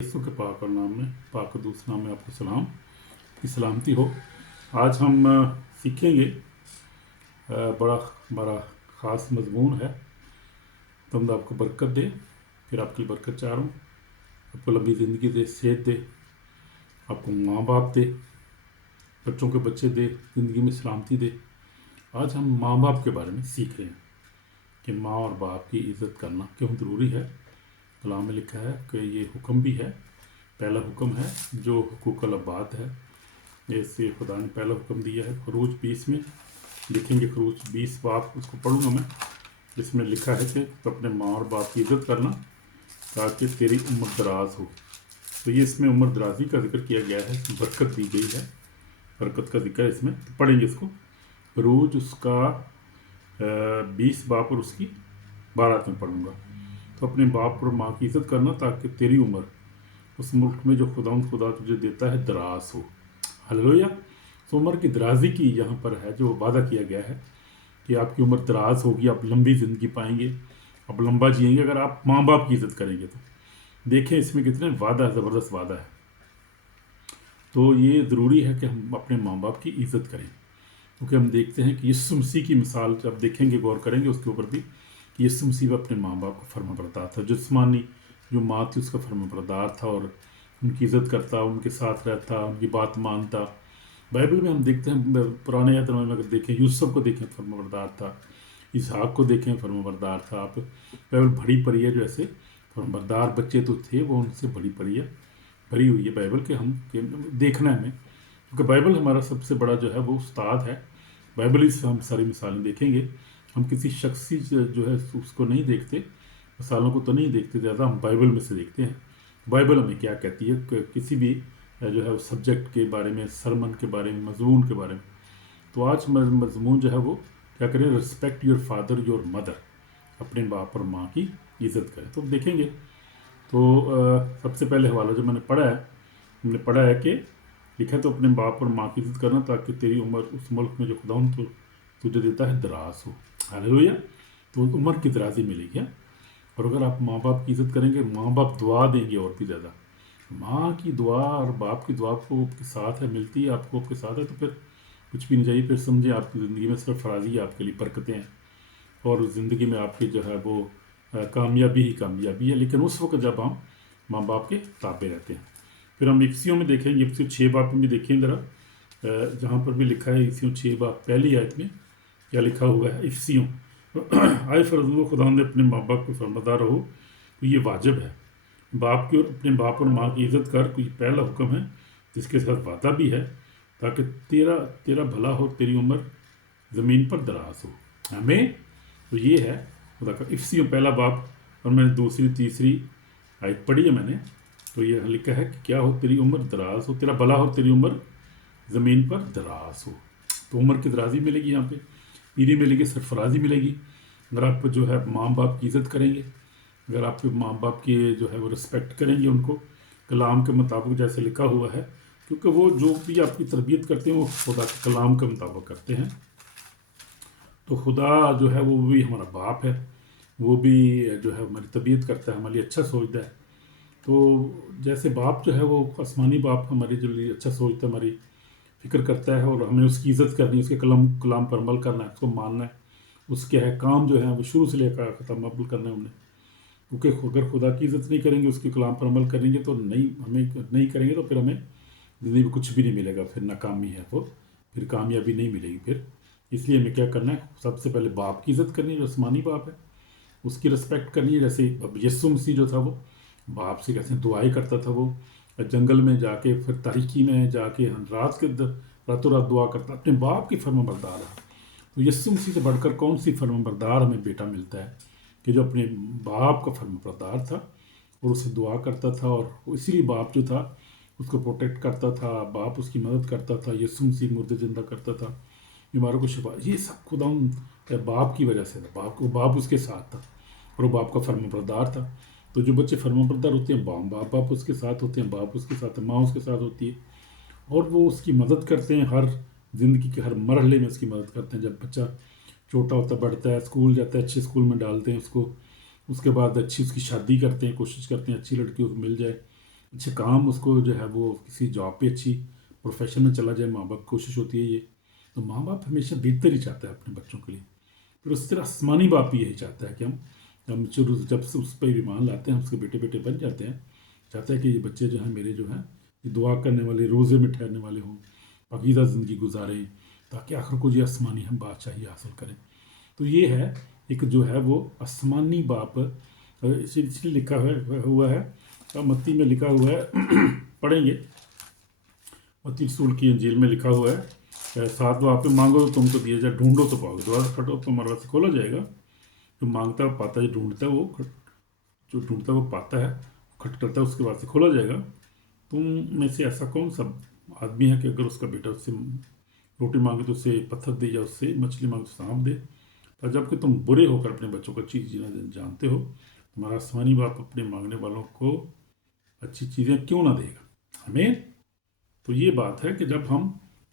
यीशु के पाक और नाम में पाक दूस नाम में आपको सलाम की सलामती हो। आज हम सीखेंगे बड़ा हमारा ख़ास मजमून है। तो हम आपको बरकत दे, फिर आपकी बरकत चाह रहा हूँ, आपको लंबी ज़िंदगी दे, सेहत दे, आपको माँ बाप दे, बच्चों के बच्चे दे, ज़िंदगी में सलामती दे। आज हम माँ बाप के बारे में सीख रहे हैं कि माँ और बाप की इज़्ज़त करना क्यों ज़रूरी है। कलाम में लिखा है कि ये हुक्म भी है, पहला हुक्म है जो हुकूकल अब्बाद है। जैसे खुदा ने पहला हुक्म दिया है खरूज 20 में, लिखेंगे खरूज 20 बाप, उसको पढ़ूंगा मैं। इसमें लिखा है कि तो अपने माँ और बाप की इज़्ज़त करना ताकि तेरी उम्र दराज हो। तो ये इसमें उम्र दराजी का जिक्र किया गया है, बरकत दी गई है, बरकत का जिक्र है इसमें। तो पढ़ेंगे इसको, खरूज उसका 20 बाप और उसकी 12 में पढ़ूंगा। तो अपने बाप और माँ की इज़्ज़त करना ताकि तेरी उम्र उस मुल्क में जो खुदा तुझे देता है दराज हो। हालेलुया। तो उम्र की दराजी की यहाँ पर है, जो वादा किया गया है कि आपकी उम्र दराज होगी, आप लंबी ज़िंदगी पाएंगे, आप लंबा जिएंगे अगर आप माँ बाप की इज़्ज़त करेंगे। तो देखें इसमें कितने वादा, ज़बरदस्त वादा है। तो ये ज़रूरी है कि हम अपने माँ बाप की इज़्ज़त करें, क्योंकि हम देखते हैं कि यीशु मसीह की मिसाल जब देखेंगे, गौर करेंगे उसके ऊपर भी, कि यीशु मसीह अपने माँ बाप का फर्माबरदार था। जिस्मानी जो माँ थी उसका फर्माबरदार था और उनकी इज़्ज़त करता, उनके साथ रहता, उनकी बात मानता। बाइबल में हम देखते हैं, पुराने या में अगर देखें, यूसुफ को देखें फर्माबरदार था, इसहाक को देखें फर्माबरदार था। आप बाइबल भरी पड़ी है, जो ऐसे फर्माबरदार बच्चे तो थे, वो उनसे भरी पड़ी है, भरी हुई है बाइबल के। हम देखना है हमें, क्योंकि बाइबल हमारा सबसे बड़ा जो है वो उस्ताद है। बाइबल ही से हम सारी मिसालें देखेंगे। हम किसी शख्सी जो है उसको नहीं देखते, मिसालों को तो नहीं देखते ज़्यादा, हम बाइबल में से देखते हैं बाइबल हमें क्या कहती है किसी भी जो है सब्जेक्ट के बारे में, सरमन के बारे में, मजमून के बारे में। तो आज मजमून जो है वो क्या करें, respect your father your mother, अपने बाप और माँ की इज़्ज़त करें। तो देखेंगे। तो सबसे पहले हवाला जो मैंने पढ़ा है, हमने पढ़ा है कि लिखा है तो अपने बाप और माँ की इज़्ज़त करना ताकि तेरी उम्र उस मुल्क में जो खुदा तो तुझे देता है दराज हो। हालेलुया। तो उम्र की दराजी मिलेगी। और अगर आप माँ बाप की इज़्ज़त करेंगे, माँ बाप दुआ देंगे और भी ज़्यादा। माँ की दुआ और बाप की दुआ आपको आपके साथ है, मिलती है आपको, आपके साथ है, तो फिर कुछ भी नहीं चाहिए। फिर समझे आपकी ज़िंदगी में सिर्फ फराजी है, आपके लिए बरकतें हैं और ज़िंदगी में आपकी जो है वो कामयाबी ही कामयाबी है। लेकिन उस वक्त जब हम माँ बाप के ताबे रहते हैं। फिर हम इफ्सियों में देखेंगे, इफ्सियों 6 बाप में भी देखें ज़रा, जहाँ पर भी लिखा है इफ्सियों 6 बाप पहली आयत में क्या लिखा हुआ है। इफ्सियों आए फरजो खुदा ने अपने माँ बाप को फरमादार रहो, तो ये वाजिब है। बाप की और अपने बाप और माँ की इज़्ज़त कर, कोई पहला हुक्म है जिसके साथ वादा भी है, ताकि तेरा तेरा भला हो, तेरी उम्र ज़मीन पर दराज हो। हमें तो ये है खुदा का। इफ्सियों पहला बाप, और मैंने दूसरी तीसरी आयत पढ़ी है मैंने, तो ये लिखा है कि क्या हो, तेरी उम्र दराज हो, तेरा भला हो, तेरी उम्र ज़मीन पर दराज हो। तो उम्र की दराजी मिलेगी, यहाँ पे पीरी मिलेगी, सरफराजी मिलेगी अगर आप जो है माँ बाप की इज़्ज़त करेंगे, अगर आप माँ बाप की जो है वो रिस्पेक्ट करेंगे, उनको कलाम के मुताबिक जैसे लिखा हुआ है, क्योंकि वो जो भी आपकी तरबियत करते हैं वो खुदा के कलाम के मुताबिक करते हैं। तो खुदा जो है वो भी हमारा बाप है, वो भी जो है हमारी तरबियत करता है, हमारे लिए अच्छा सोचता है। तो जैसे बाप जो है वो आसमानी बाप हमारे जो लिए अच्छा सोचता है, हमारी फिक्र करता है, और हमें उसकी इज़्ज़त करनी है, उसके कलाम पर अमल करना है, उसको मानना है, उसके अहकाम जो है वो शुरू से लेकर ख़त्म अमल करना है हमने। क्योंकि अगर खुदा की इज़्ज़त नहीं करेंगे, उसके कलाम पर अमल करेंगे तो नहीं करेंगे, तो फिर हमें ज़िंदगी में कुछ भी नहीं मिलेगा, फिर नाकामी है वो, फिर कामयाबी नहीं मिलेगी फिर। इसलिए हमें क्या करना है, सबसे पहले बाप की इज़्ज़त करनी है, जो आसमानी बाप है, उसकी रिस्पेक्ट करनी है। जैसे अब यीशु मसीह जो था वो बाप से कैसे दुआएं करता था, वो जंगल में जाके, फिर तारीकी में जाके रातों रात दुआ करता, अपने बाप की फर्माबरदार है। तो यीशु मसीह से बढ़कर कौन सी फर्माबरदार हमें बेटा मिलता है कि जो अपने बाप का फर्माबरदार था और उसे दुआ करता था, और इसीलिए बाप जो था उसको प्रोटेक्ट करता था, बाप उसकी मदद करता था, यीशु मसीह मुर्दे जिंदा करता था, बीमारों को शिफा। ये सब खुदा बाप की वजह से था, बाप उसके साथ था और वो बाप का फर्माबरदार था। तो जो बच्चे फर्माबरदार होते हैं, बाप उसके साथ होते हैं, बाप उसके साथ है, माँ उसके साथ होती है, और वो उसकी मदद करते हैं, हर ज़िंदगी के हर मरहले में उसकी मदद करते हैं। जब बच्चा छोटा होता बढ़ता है, स्कूल जाता है, अच्छे स्कूल में डालते हैं उसको, उसके बाद अच्छी उसकी शादी करते हैं, कोशिश करते हैं अच्छी लड़की उसको मिल जाए, अच्छा काम उसको जो है वो किसी जॉब पे अच्छी प्रोफेशन में चला जाए, माँ बाप की कोशिश होती है ये। तो माँ बाप हमेशा बेहतर ही चाहता है अपने बच्चों के लिए। फिर उससे आसमानी बाप भी यही चाहता है कि हम शुरू से जब से उस पर ईमान लाते हैं, उसके बेटे बेटे बन जाते हैं, चाहता है कि ये बच्चे जो हैं मेरे जो हैं ये दुआ करने वाले, रोज़े में ठहरने वाले हों, पकीज़ा ज़िंदगी गुजारें, ताकि आखिर को ये आसमानी हम बादशाही हासिल करें। तो ये है एक जो है वो आसमानी बाप। इसलिए लिखा हुआ है मत्ती में लिखा हुआ है पढ़ेंगे। मत्ती रसूल की इंजील में लिखा हुआ है 7 वहाँ पे, मांगो तो तुमको दिया जाए, ढूंढो तो पाओगे, दरवाजा खटो तो तुम्हारा से खोला जाएगा। जो मांगता है वो पाता है, जो ढूंढता है वो जो ढूंढता है वो पाता है, खट करता है उसके बाद से खोला जाएगा। तुम में से ऐसा कौन सा आदमी है कि अगर उसका बेटा उससे रोटी मांगे तो उससे पत्थर दे, या उससे मछली मांगे तो सांप दे? और जबकि तुम बुरे होकर अपने बच्चों को अच्छी चीज़ें जानते हो, तुम्हारा आसमानी बाप अपने मांगने वालों को अच्छी चीज़ें क्यों ना देगा। हमें तो ये बात है कि जब हम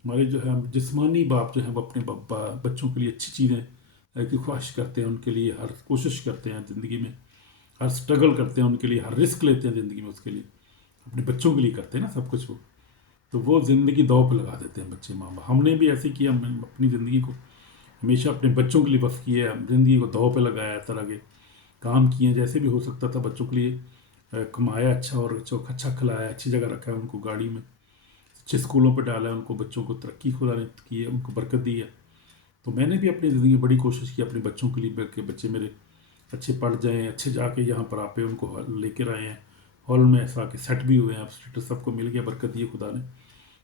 हमारे जो है जिस्मानी बाप जो है वो अपने बच्चों के लिए अच्छी चीज़ें की ख्वाहिश करते हैं, उनके लिए हर कोशिश करते हैं ज़िंदगी में, हर स्ट्रगल करते हैं उनके लिए, हर रिस्क लेते हैं ज़िंदगी में उसके लिए, अपने बच्चों के लिए करते हैं ना सब कुछ वो। तो वो ज़िंदगी दांव पे लगा देते हैं बच्चे माँ बाप। हमने भी ऐसे किया, हमने अपनी ज़िंदगी को हमेशा अपने बच्चों के लिए वफ़ किया है, ज़िंदगी को दांव पे लगाया, तरह के काम किए जैसे भी हो सकता था बच्चों के लिए। कमाया अच्छा, और अच्छा खिलाया, अच्छी जगह रखा है उनको, गाड़ी में अच्छे स्कूलों पर डाला है उनको, बच्चों को तरक्की खुदा ने की है, उनको बरकत दी है। तो मैंने भी अपनी ज़िंदगी में बड़ी कोशिश की अपने बच्चों के लिए कि बच्चे मेरे अच्छे पढ़ जाएँ, अच्छे जाके यहाँ पर आप उनको लेकर आए हैं, हॉल में ऐसा आके सेट भी हुए हैं, अब स्टेटस सबको मिल गया, बरकत दी है खुदा ने।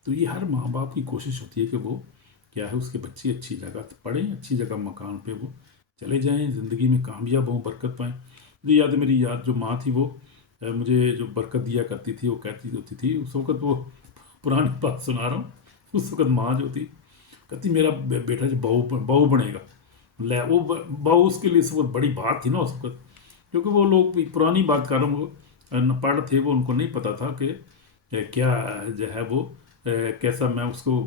तो ये हर माँ बाप की कोशिश होती है कि वो क्या है, उसके बच्चे अच्छी जगह पढ़ें, अच्छी जगह मकान पे वो चले जाएं, ज़िंदगी में कामयाब हों, बरकत पाएँ। मुझे याद है, मेरी याद जो माँ थी वो मुझे जो बरकत दिया करती थी, वो कहती होती थी उस वक़्त, वो पुरानी बात सुना रहा हूँ, उस वक़्त माँ जो थी कहती मेरा बेटा जो बहू बनेगा। ले वो बहू उसके लिए सब बड़ी बात थी ना उस वक़्त, क्योंकि वो लोग भी पुरानी बात कर रहा हूँ, वो पढ़ थे, वो उनको नहीं पता था कि क्या जो है वो कैसा मैं उसको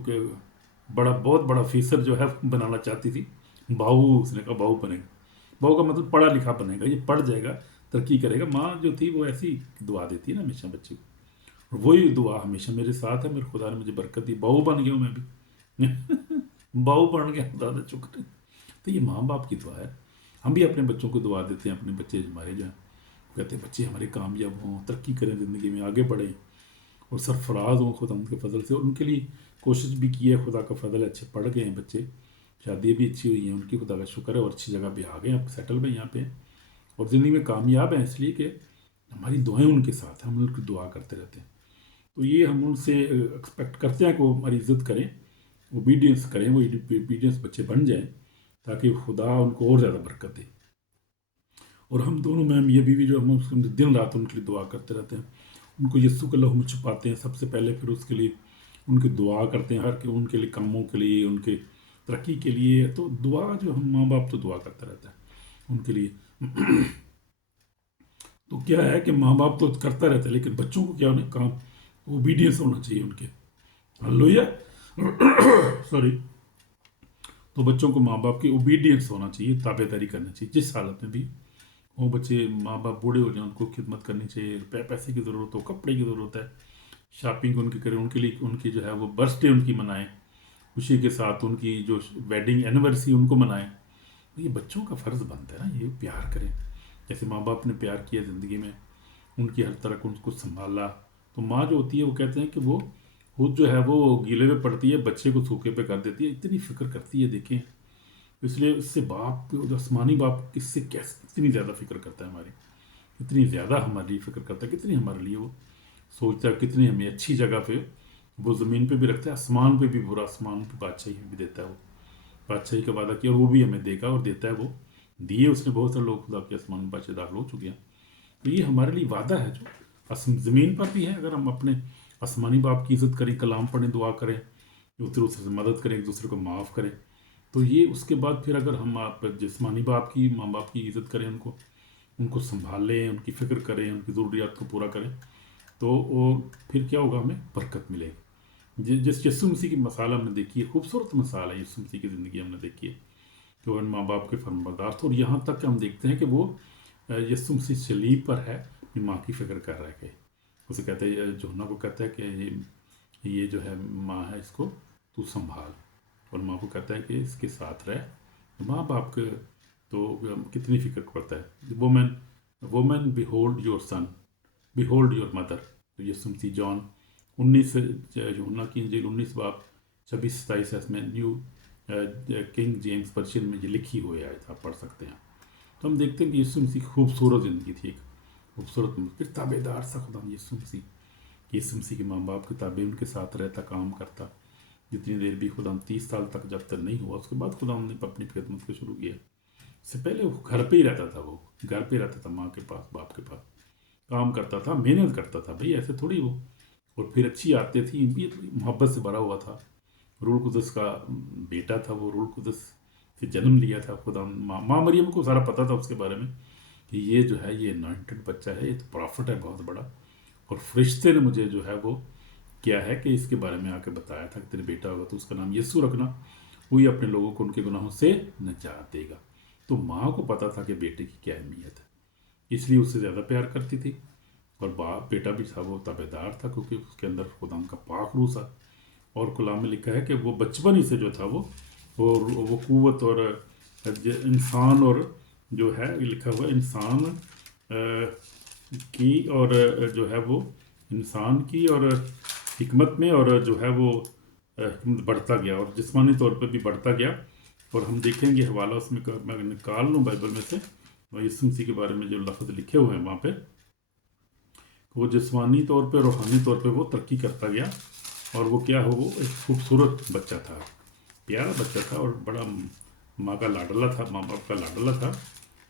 बड़ा बहुत बड़ा ऑफिसर जो है बनाना चाहती थी। बहू, उसने कहा बहू बनेगा, बहू का मतलब पढ़ा लिखा बनेगा, ये पढ़ जाएगा, तरक्की करेगा। माँ जो थी वो ऐसी दुआ देती है ना हमेशा बच्चे को, और वही दुआ हमेशा मेरे साथ है। मेरे खुदा ने मुझे बरकत दी, बहू बन गया हूँ मैं भी बहू बन गया, दादा शुक्र। तो ये माँ बाप की दुआ है। हम भी अपने बच्चों को दुआ देते हैं, अपने बच्चे हमारे जो हैं कहते हैं बच्चे हमारे कामयाब हों, तरक्की करें, ज़िंदगी में आगे बढ़ें और सरफराज हों खुदा उनके फजल से। और उनके लिए कोशिश भी की है, खुदा का फजल है, अच्छे पढ़ गए हैं बच्चे, शादी भी अच्छी हुई हैं उनकी, खुदा का शुक्र है, और अच्छी जगह पे आ गए, अब सेटल भी यहाँ पे, और ज़िंदगी में कामयाब हैं, इसलिए कि हमारी दुआएं उनके साथ हैं, हम उनकी दुआ करते रहते हैं। तो ये हम उनसे एक्सपेक्ट करते हैं कि वो हमारी इज़्ज़त करें, ओबीडियंस करें, वो ओबीडियंस बच्चे बन जाएं, ताकि खुदा उनको और ज़्यादा बरकत दे। और हम दोनों मैम ये बीवी जो हम उसको दिन रात उनके लिए दुआ करते रहते हैं, उनको यस्सु के लहू में छुपाते हैं सबसे पहले, फिर उसके लिए उनकी दुआ करते हैं, हर के उनके लिए कामों के लिए, उनके तरक्की के लिए। तो दुआ जो हम माँ बाप तो दुआ करते रहता है उनके लिए। तो क्या है कि माँ बाप तो करता रहता है, लेकिन बच्चों को क्या उन्हें काम ओबीडियंस होना चाहिए उनके। Hallelujah sorry. तो बच्चों को माँ बाप की ओबीडियंस होना चाहिए, ताबेदारी करनी चाहिए जिस हालत में भी वो बच्चे। माँ बाप बूढ़े हो जाए उनको खिदमत करनी चाहिए, पैसे की ज़रूरत हो, कपड़े की ज़रूरत है, शॉपिंग उनकी करें, उनके लिए उनकी जो है वो बर्थडे उनकी मनाएं खुशी के साथ, उनकी जो वेडिंग एनिवर्सरी उनको मनाएं। तो ये बच्चों का फ़र्ज़ बनता है ना, ये प्यार करें जैसे माँ बाप ने प्यार किया ज़िंदगी में, उनकी हर तरह को उनको संभाला। तो माँ जो होती है वो कहते हैं कि वो खुद जो है वो गीले में पड़ती है, बच्चे को सूखे पे कर देती है, इतनी फिक्र करती है देखें। तो इसलिए इससे बाप जो आसमानी बाप किससे कैसे कितनी ज़्यादा फिक्र करता है हमारी, कितनी ज़्यादा हमारे लिए फिक्र करता है, कितनी हमारे लिए वो सोचता है, कितनी हमें अच्छी जगह पे वो ज़मीन पे भी रखता है, आसमान पे भी, पूरा आसमान पे बादशाही भी देता है वो। बादशाही का वादा किया और वो भी हमें देगा और देता है वो, दिए उसने। बहुत सारे लोग खुदा के आसमान में बादशाह दाखिल हो चुके हैं। तो ये हमारे लिए वादा है जो ज़मीन पर भी है। अगर हम अपने आसमानी बाप की इज़्ज़त करें, कलाम पढ़ें, दुआ करें, एक दूसरे से मदद करें, एक दूसरे को माफ़ करें, तो ये उसके बाद फिर अगर हम आप जिस्मानी बाप की, माँ बाप की इज़्ज़त करें, उनको उनको संभालें, उनकी फ़िक्र करें, उनकी ज़रूरियात को पूरा करें, तो वो फिर क्या होगा, हमें बरकत मिलेगी। जिस यीशु मसीह की मिसाल हमने देखी है, खूबसूरत मिसाल है यीशु मसीह की ज़िंदगी हमने देखी है कि वो माँ बाप के फरमाबरदार थे। और यहाँ तक कि हम देखते हैं कि वो यीशु मसीह सलीब पर है, अपनी माँ की फ़िक्र कर रहे थे, اسے کہتا ہے جوہنا کو کہتا ہے کہ یہ جو ہے ماں ہے، اس کو تو سنبھال، اور ماں کو کہتا ہے کہ اس کے ساتھ رہ۔ ماں باپ کے تو کتنی فکر کرتا ہے۔ Woman behold your son, behold your mother. تو یہ سمسی جان 19 یوحنا کی انجیل 19 باب 26-27 ہے، اس میں نیو کنگ جیمز ورژن میں یہ لکھی ہوئی آیت آپ پڑھ سکتے ہیں۔ تو ہم دیکھتے ہیں کہ یسوع مسیح خوبصورت زندگی تھی، ایک خوبصورت، پھر تابع دار سا خدا یسوع مسیح کے ماں باپ کے تابع ان کے ساتھ رہتا، کام کرتا جتنی دیر بھی۔ خدا 30 سال تک جب تک نہیں ہوا، اس کے بعد خدا نے اپنی خدمت کو شروع کیا۔ اس سے پہلے وہ گھر پہ ہی رہتا تھا، وہ گھر پہ رہتا تھا، ماں کے پاس، باپ کے پاس کام کرتا تھا، محنت کرتا تھا بھائی، ایسے تھوڑی وہ۔ اور پھر اچھی عادتیں تھیں، یہ محبت سے بھرا ہوا تھا، روح القدس کا بیٹا تھا وہ، روح القدس سے جنم لیا تھا خدا۔ ماں مریم کو سارا پتہ تھا اس کے بارے میں کہ یہ جو ہے یہ انوائنٹڈ بچہ ہے، یہ تو پرافٹ ہے بہت بڑا، اور فرشتے نے مجھے جو ہے وہ کیا ہے کہ اس کے بارے میں آ کے بتایا تھا کہ تیرے بیٹا ہوگا تو اس کا نام یسوع رکھنا، وہی اپنے لوگوں کو ان کے گناہوں سے نجات دے گا۔ تو ماں کو پتہ تھا کہ بیٹے کی کیا اہمیت ہے، اس لیے اس سے زیادہ پیار کرتی تھی، اور باپ بیٹا بھی تھا وہ تابع دار تھا، کیونکہ اس کے اندر خدا کا پاک روح تھا۔ اور کلام میں لکھا ہے کہ وہ بچپن ہی سے جو تھا وہ قوت اور انسان، اور جو ہے لکھا ہوا انسان کی، اور جو ہے وہ انسان کی اور حکمت میں، اور جو ہے وہ حکمت بڑھتا گیا، اور جسمانی طور پہ بھی بڑھتا گیا۔ اور ہم دیکھیں گے حوالہ اس میں نکال لوں بائبل میں سے، یسوع مسیح کے بارے میں جو لفظ لکھے ہوئے ہیں وہاں پہ، وہ جسمانی طور پہ، روحانی طور پہ وہ ترقی کرتا گیا، اور وہ کیا ہو، وہ ایک خوبصورت بچہ تھا، پیارا بچہ تھا، اور بڑا ماں کا لاڈلا تھا، ماں باپ کا لاڈلا تھا۔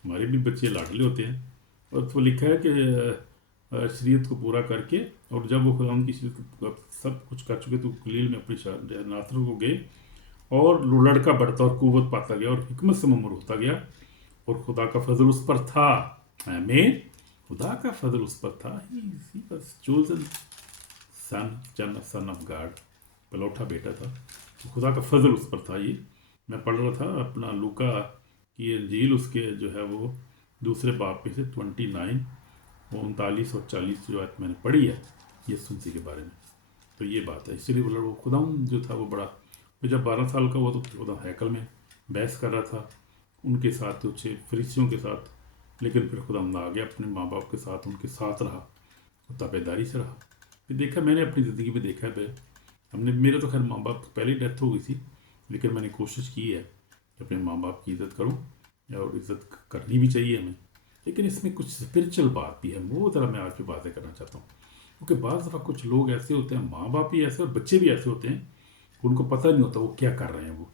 ہمارے بھی بچے لاڈلے ہوتے ہیں۔ اور تو لکھا ہے کہ شریعت کو پورا کر کے، اور جب وہ خدا کی شریعت سب کچھ کر چکے تو گلیل میں اپنی ناصرت کو گئے، اور لڑکا بڑھتا اور قوت پاتا گیا، اور حکمت سے ممر ہوتا گیا، اور خدا کا فضل اس پر تھا۔ آمین۔ خدا کا فضل اس پر تھا، He was chosen son of God، پلوٹا بیٹا تھا، تو خدا کا فضل اس پر تھا۔ یہ میں پڑھ رہا تھا اپنا لوکا کی انجیل، اس کے جو ہے وہ دوسرے باب پہ سے 29 وہ 39 اور 40 جو آیت میں نے پڑھی ہے یسوع مسیح کے بارے میں، تو یہ بات ہے۔ اسی لیے وہ خدا جو تھا وہ بڑا، پھر جب 12 سال کا ہوا تو خدا ہیکل میں بحث کر رہا تھا ان کے ساتھ، کچھ فریسیوں کے ساتھ، لیکن پھر خدا آ گیا اپنے ماں باپ کے ساتھ، ان کے ساتھ رہا، تابع داری سے رہا۔ پھر دیکھا میں نے اپنی زندگی میں دیکھا ہے، میرے تو خیر ماں باپ پہلے ڈیتھ ہو گئی تھی، لیکن میں نے کوشش کی ہے کہ اپنے ماں باپ کی عزت کروں، اور عزت کرنی بھی چاہیے ہمیں، لیکن اس میں کچھ اسپرچل بات بھی ہے، وہ ذرا میں آج پہ باتیں کرنا چاہتا ہوں۔ کیونکہ بعض دفعہ کچھ لوگ ایسے ہوتے ہیں، ماں باپ ہی ایسے اور بچے بھی ایسے ہوتے ہیں، ان کو پتہ نہیں ہوتا وہ کیا کر رہے ہیں، وہ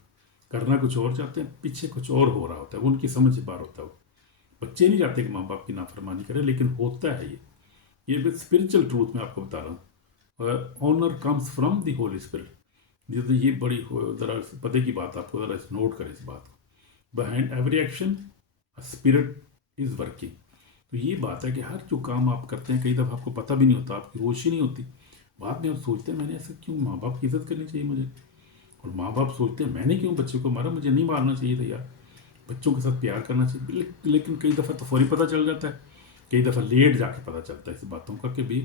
کرنا کچھ اور چاہتے ہیں، پیچھے کچھ اور ہو رہا ہوتا ہے، وہ ان کی سمجھ سے باہر ہوتا ہے۔ وہ بچے نہیں چاہتے کہ ماں باپ کی نافرمانی کرے، لیکن ہوتا ہے یہ اسپرچل ٹروتھ میں آپ کو بتا رہا ہوں۔ Owner comes from the whole spirit, یہ بڑی ذرا پتہ کی بات، آپ کو ذرا نوٹ کریں اس بات کو۔ Behind every action spirit is working. تو یہ بات ہے کہ ہر جو کام آپ کرتے ہیں، کئی دفعہ آپ کو پتہ بھی نہیں ہوتا، آپ کی ہوش ہی نہیں ہوتی، بعد میں آپ سوچتے ہیں میں نے ایسا کیوں، ماں باپ کی عزت کرنی چاہیے مجھے، اور ماں باپ سوچتے ہیں میں نے کیوں بچے کو مارا، مجھے نہیں مارنا چاہیے تھا یار، بچوں کے ساتھ پیار کرنا چاہیے۔ لیکن کئی دفعہ تو فوری پتہ چل جاتا ہے، کئی دفعہ لیٹ جا کے پتہ چلتا ہے اس باتوں کا کہ بھی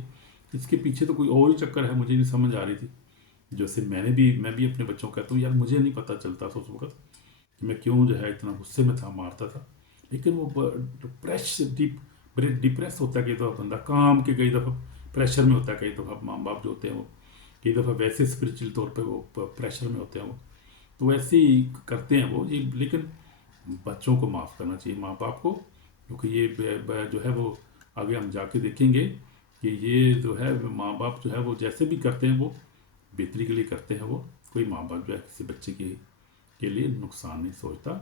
اس کے پیچھے تو کوئی اور ہی چکر ہے، مجھے نہیں سمجھ آ رہی تھی۔ جیسے میں بھی اپنے بچوں کو کہتا ہوں یار مجھے نہیں پتہ چلتا تھا اس وقت کہ میں کیوں جو ہے اتنا غصے میں تھا، مارتا تھا، لیکن وہ ڈپریس ہوتا ہے کئی دفعہ بندہ، کام کے کئی دفعہ پریشر میں ہوتا ہے، کئی دفعہ ماں باپ جو ہوتے ہیں وہ کئی دفعہ ویسے اسپرچل طور پہ وہ پریشر میں ہوتے ہیں، وہ تو ویسے ہی کرتے ہیں وہ جی۔ لیکن بچوں کو معاف کرنا چاہیے ماں باپ کو، کیونکہ یہ جو ہے وہ آگے ہم جا کے دیکھیں گے کہ یہ جو ہے ماں باپ جو ہے وہ جیسے بھی کرتے ہیں وہ بہتری کے لیے کرتے ہیں، وہ کوئی ماں باپ جو ہے کسی بچے کے لیے نقصان نہیں سوچتا۔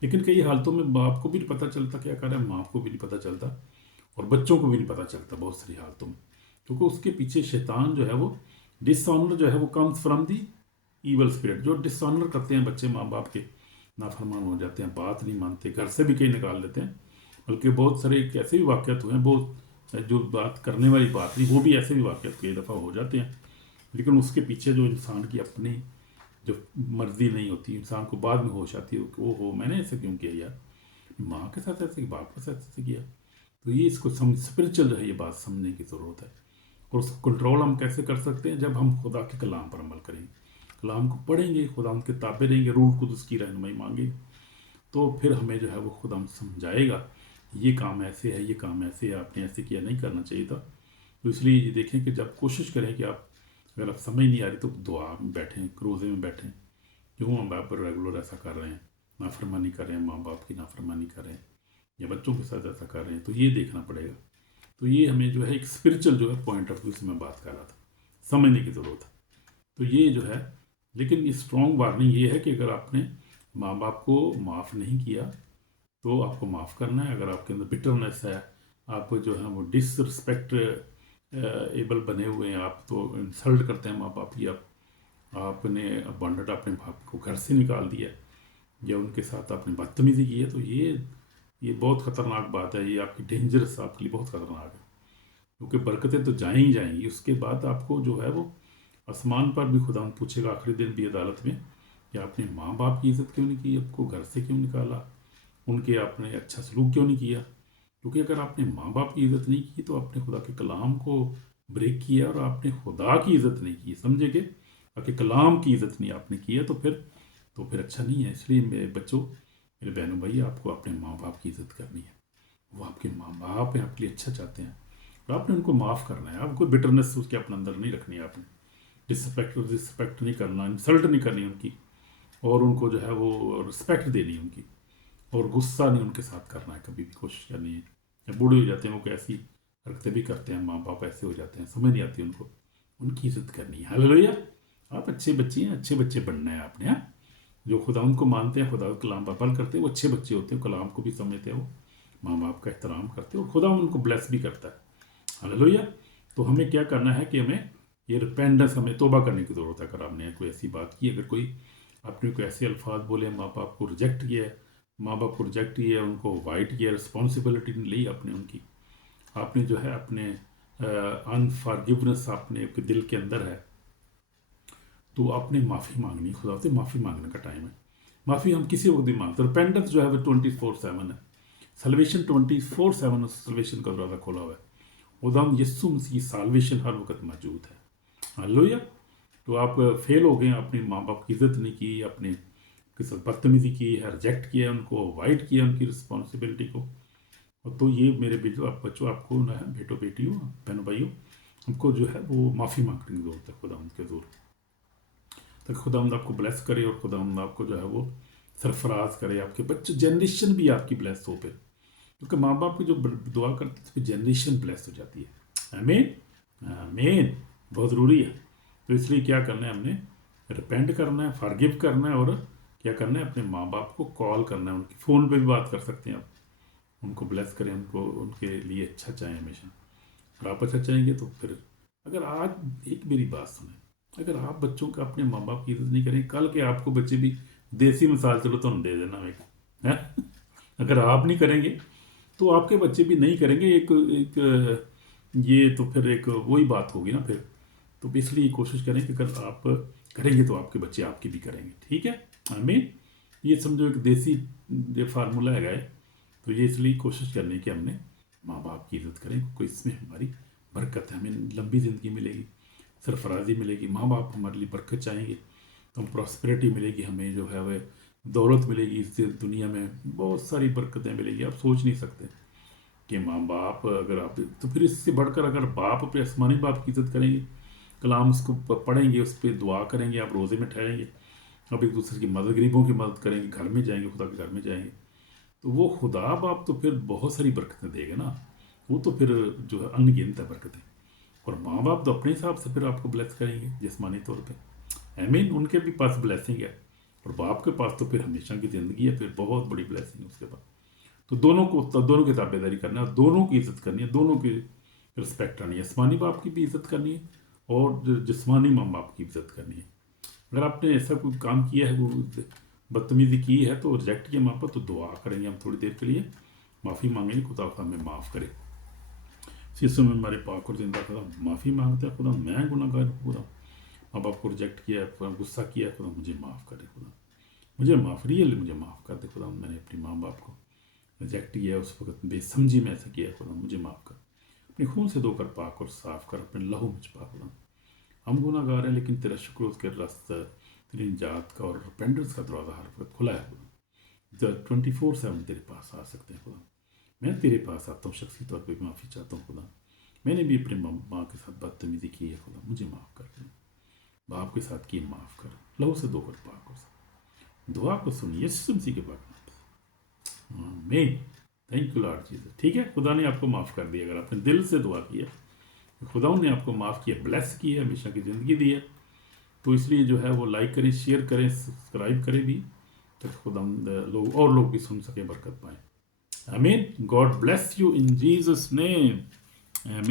لیکن کئی حالتوں میں باپ کو بھی نہیں پتہ چلتا کیا کر رہا ہے، ماں کو بھی نہیں پتہ چلتا، اور بچوں کو بھی نہیں پتہ چلتا بہت ساری حالتوں میں، کیونکہ اس کے پیچھے شیطان جو ہے وہ ڈس آنر جو ہے وہ comes from the evil spirit, جو ڈس آنر کرتے ہیں بچے ماں باپ کے، نافرمان ہو جاتے ہیں، بات نہیں مانتے، گھر سے بھی کئی نکال دیتے ہیں، بلکہ بہت سارے ایسے بھی واقعات ہوئے ہیں، بہت جو بات کرنے والی بات نہیں، وہ بھی ایسے بھی واقعات کئی دفعہ ہو جاتے ہیں، لیکن اس کے پیچھے جو انسان کی اپنی جو مرضی نہیں ہوتی، انسان کو بعد میں ہوش آتی ہے کہ وہ میں نے ایسے کیوں کیا یار، ماں کے ساتھ ایسے، باپ کے ساتھ ایسے کیا، तो ये इसको स्पिरिचुअल जो है ये बात समझने की ज़रूरत है। और उसको कंट्रोल हम कैसे कर सकते हैं? जब हम खुदा के कलाम पर अमल करेंगे, कलाम को पढ़ेंगे, खुदा उनके ताबे रहेंगे, रूह कुदस की रहनुमाई मांगेंगे, तो फिर हमें जो है वो खुदा समझाएगा ये काम ऐसे है, ये काम ऐसे है, आपने ऐसे किया, नहीं करना चाहिए था। तो इसलिए ये देखें कि जब कोशिश करें कि आप, अगर आप समझ नहीं आ रही तो दुआ में बैठें, रोज़े में बैठें, क्यों हम बाप पर रेगुलर ऐसा कर रहे हैं, नाफरमानी कर रहे हैं, माँ बाप की नाफरमानी कर रहे हैं, या बच्चों के साथ ऐसा कर रहे हैं, तो ये देखना पड़ेगा। तो ये हमें जो है एक स्पिरिचुअल जो है पॉइंट ऑफ व्यू से मैं बात कर रहा था, समझने की ज़रूरत है। तो ये जो है, लेकिन ये स्ट्रॉन्ग वार्निंग ये है कि अगर आपने माँ बाप को माफ़ नहीं किया तो आपको माफ़ करना है। अगर आपके अंदर बिटरनेस है, आप जो है वो डिसरिस्पेक्ट एबल बने हुए हैं, आप तो इंसल्ट करते हैं माँ बाप की, आपने अबॉन्डेड अपने बाप को घर से निकाल दिया या उनके साथ आपने बदतमीज़ी की है, तो ये बहुत ख़तरनाक बात है। ये आपकी डेंजरस, आपके लिए बहुत ख़तरनाक है, क्योंकि बरकतें तो जाएँ ही जाएंगी। उसके बाद आपको जो है वो आसमान पर भी खुदा पूछेगा आखिरी दिन भी अदालत में कि आपने माँ बाप की इज़्ज़त क्यों नहीं की, आपको घर से क्यों निकाला, उनके आपने अच्छा सलूक क्यों नहीं किया। क्योंकि अगर आपने माँ बाप की इज़्ज़त नहीं की तो आपने खुदा के कलाम को ब्रेक किया, और आपने खुदा की इज़्ज़त नहीं की, समझे कि आपके कलाम की इज़्ज़त नहीं आपने किया, तो फिर अच्छा नहीं है। इसलिए मेरे बच्चों, मेरे बहनों भाई, आपको अपने माँ बाप की इज़्ज़त करनी है। वो आपके माँ बाप हैं, आपके लिए अच्छा चाहते हैं, और आपने उनको माफ़ करना है। आपको बिटरनेस उसके अपने अंदर नहीं रखनी है, आपने डिसरिस्पेक्ट नहीं करना, इंसल्ट नहीं करनी उनकी, और उनको जो है वो रिस्पेक्ट देनी है उनकी, और गुस्सा नहीं उनके साथ करना है, कभी भी कोशिश करनी है। जब बूढ़े हो जाते हैं वो कैसी हरकतें भी करते हैं, माँ बाप ऐसे हो जाते हैं, समझ नहीं आती उनको, उनकी इज्जत करनी है। हालेलुया। आप अच्छे बच्चे हैं, अच्छे बच्चे बनना है आपने। हाँ, जो खुदा उनको मानते हैं, खुदा के कलाम पर अमल करते हैं, वो अच्छे बच्चे होते हैं, कलाम को भी समझते हैं, वो माँ बाप का एहतराम करते हैं, और खुदा उनको ब्लेस भी करता है। हालेलुया। तो हमें क्या करना है कि हमें ये रिपेंडेंस, हमें तौबा करने की ज़रूरत है। अगर आपने कोई ऐसी बात की, अगर कोई आपने कोई ऐसे अल्फाज बोले, माँ बाप को रिजेक्ट किया है, माँ बाप को रिजेक्ट किया, उनको अवॉइड किया, रिस्पॉन्सिबिलिटी नहीं ली आपने उनकी, आपने जो है अपने अनफॉरगिवनेस आपने आपके दिल के अंदर है, तो आपने माफ़ी मांगनी, खुदा से माफ़ी मांगने का टाइम है। माफ़ी हम किसी वक्त भी मांगते हैं। रिपेंडेंस जो है वो 24/7 है। सल्वेशन 24/7 सल्वेशन का दरवाज़ा खोला हुआ है। खुदाम यीशु मसीह की साल्वेशन हर वक्त मौजूद है। हालेलुया। तो आप फेल हो गए, अपने माँ बाप की इज़्ज़त नहीं की, अपने के साथ बदतमीज़ी की है, रिजेक्ट किया, उनको अवॉइड किया, उनकी रिस्पॉन्सिबिलिटी को। और तो ये मेरे बेटो, आप बच्चों, आपको ना है, बेटो बेटियों, बहनों भाइयों, हमको जो है वो माफ़ी मांगने की ज़रूरत है खुदा के ज़रूर, ताकि खुदा आपको ब्लेस करे, और खुदा आपको जो है वो सरफराज करे, आपके बच्चे जनरेशन भी आपकी ब्लेस हो फिर, क्योंकि माँ बाप की जो दुआ करते हैं तो जनरेशन ब्लेस हो जाती है। आमीन, आमीन। बहुत ज़रूरी है। तो इसलिए क्या करना है, हमने रिपेंट करना है, फॉरगिव करना है, और क्या करना है, अपने माँ बाप को कॉल करना है, उनकी फ़ोन पे भी बात कर सकते हैं आप, उनको ब्लेस करें, उनको उनके लिए अच्छा चाहें हमेशा। और आप अच्छा चाहेंगे तो फिर, अगर आज एक मेरी बात सुने, अगर आप बच्चों का, अपने माँ बाप की इज्जत नहीं करें, कल के आपको बच्चे भी, देसी मिसाल चलो तो दे देना एक है, अगर आप नहीं करेंगे तो आपके बच्चे भी नहीं करेंगे। एक ये तो फिर एक वही बात होगी ना फिर। तो इसलिए कोशिश करें कि अगर आप करेंगे तो आपके बच्चे आपकी भी करेंगे, ठीक है। आमीन। ये समझो एक देसी ये फार्मूला है। तो ये इसलिए कोशिश करनी है कि हमने माँ बाप की इज़्ज़त करें, क्योंकि इसमें हमारी बरकत है, हमें लंबी ज़िंदगी मिलेगी, सरफराजी मिलेगी। माँ बाप हमारे लिए बरकत चाहेंगे तो हम प्रॉस्पेरिटी मिलेगी, हमें जो है वह दौलत मिलेगी, इससे दुनिया में बहुत सारी बरकतें मिलेगी, आप सोच नहीं सकते कि माँ बाप, अगर आप, तो फिर इससे बढ़कर अगर बाप अपने आसमानी बाप की इज़्ज़त करेंगे, कलाम उसको पढ़ेंगे, उस पर दुआ करेंगे, आप रोज़े में ठहरेंगे, आप एक दूसरे की मदद, गरीबों की मदद करेंगे, घर में जाएंगे, खुदा के घर में जाएंगे, तो वो खुदा बाप तो फिर बहुत सारी बरकतें देगा ना। वो तो फिर जो है अनगिनत है बरकतें। और माँ बाप तो अपने हिसाब से फिर आपको ब्लेस करेंगे जिस्मानी तौर पे। आई मीन उनके भी पास ब्लेसिंग है, और बाप के पास तो फिर हमेशा की ज़िंदगी है, फिर बहुत बड़ी ब्लेसिंग है उसके पास। तो दोनों की ताबेदारी करना है, दोनों की इज़्ज़त करनी है, दोनों की रिस्पेक्ट करनी है। आसमानी बाप की भी इज़्ज़त करनी है, और जिस्मानी माँ बाप की इज़्ज़त करनी है। अगर आपने ऐसा कोई काम किया है, वो बदतमीज़ी की है, तो रिजेक्ट किया माँ बाप, तो दुआ करेंगे हम थोड़ी देर के लिए, माफ़ी मांगेंगे, खुदा हमें माफ़ करे। शीशों में हमारे पाक और जिंदा खुदा माफ़ी मांगते हैं, खुदा मैं गुनाहगार हूँ, खुदा माँ बाप को रिजेक्ट किया है, खुदा गुस्सा किया है, खुदा मुझे माफ़ करे, खुदा मुझे माफ़, रियली मुझे माफ़ कर दे खुदा। मैंने अपने माँ बाप को रिजेक्ट किया है, उस वक्त बेसमझी में ऐसा किया है खुदा, मुझे माफ़ कर। अपने खून से धोकर पाक और साफ कर, अपने लहू मुझ पा खुदा। हम गुनाहगार हैं, लेकिन तेरा शुक्र उसके रास्ते तेरी निजात का और रिपेंडेंस का दरवाज़ा हर वक्त खुला है खुदा। 24/7 तेरे पास आ सकते हैं खुदा। मैं तेरे पास आता हूँ, शख्सी तौर पर माफ़ी चाहता हूँ खुदा। मैंने भी अपने माँ के साथ बदतमीज़ी की है खुदा, मुझे माफ़ कर दे। बाप के साथ की माफ़ कर, लहू से धोकर पाक और दुआ को सुन यीशु मसीह के पाक नाम से, आमीन। Thank you Lord Jesus. ठीक है, खुदा ने आपको माफ़ कर दिया। अगर आपने दिल से दुआ की है, खुदा ने आपको माफ़ किया, ब्लेस की है, हमेशा की ज़िंदगी दी है, तो इसलिए जो है वो लाइक करें, शेयर करें, सब्सक्राइब करें भी, तो खुदा लोग और लोग भी सुन सकें, बरकत पाएँ। आमीन। God bless you in Jesus name. आमीन।